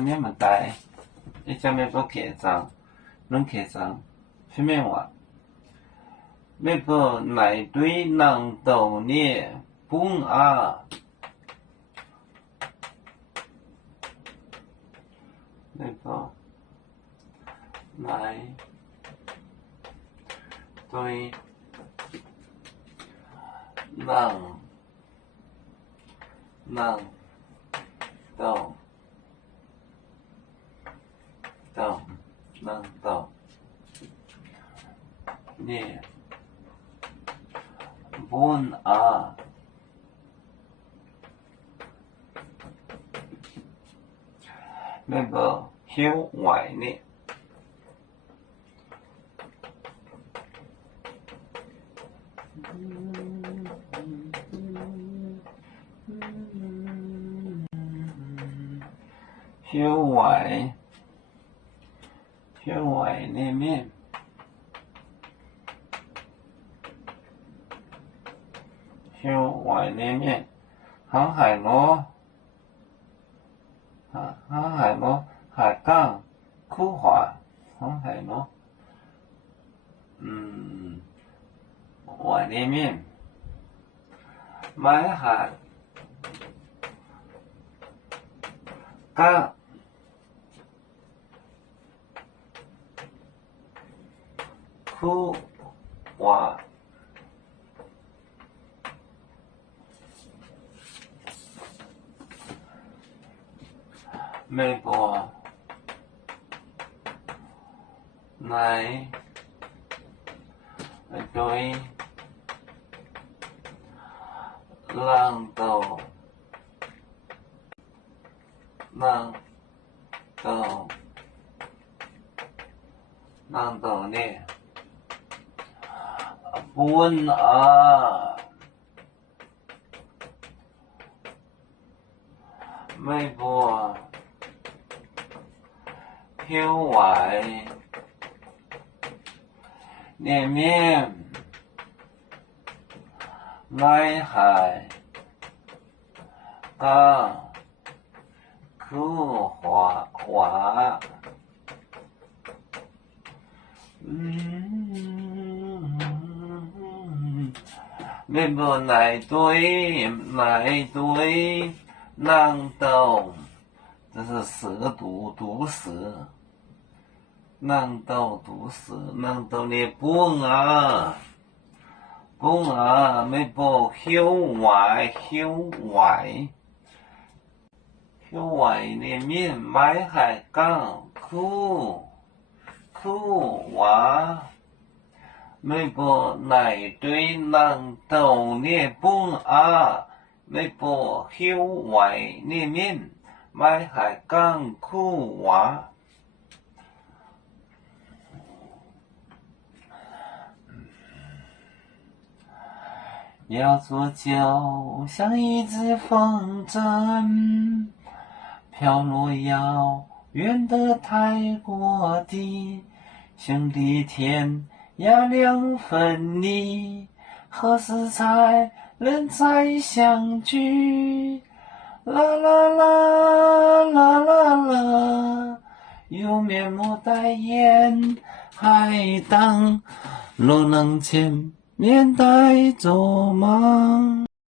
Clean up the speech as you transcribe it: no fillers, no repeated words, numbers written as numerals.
面么带，一家面不开张，能开张，phía面话，面不内对能到你本啊，面不内对能到你本啊，面不晓坏呢。hiểu ngoại nè miền hiểu ngoại nè miền航海螺海港枯滑航海螺外那面买海港枯滑美国来对浪头呢本啊美国hiểu ngoại nè miền lai hải港枯滑面部来对浪头，这是蛇毒蛇，浪头毒蛇，浪头你本啊，面部hiểu ngoại呢面买海港枯滑。美国来对浪头呢本啊，美国hiểu ngoại呢面买海港枯滑。要做就像一只风筝，飘落遥远的泰国地，兄弟天涯两分离，何时才能再相聚？啦啦啦啦啦啦，有面目代言海棠，若能见面带走吗？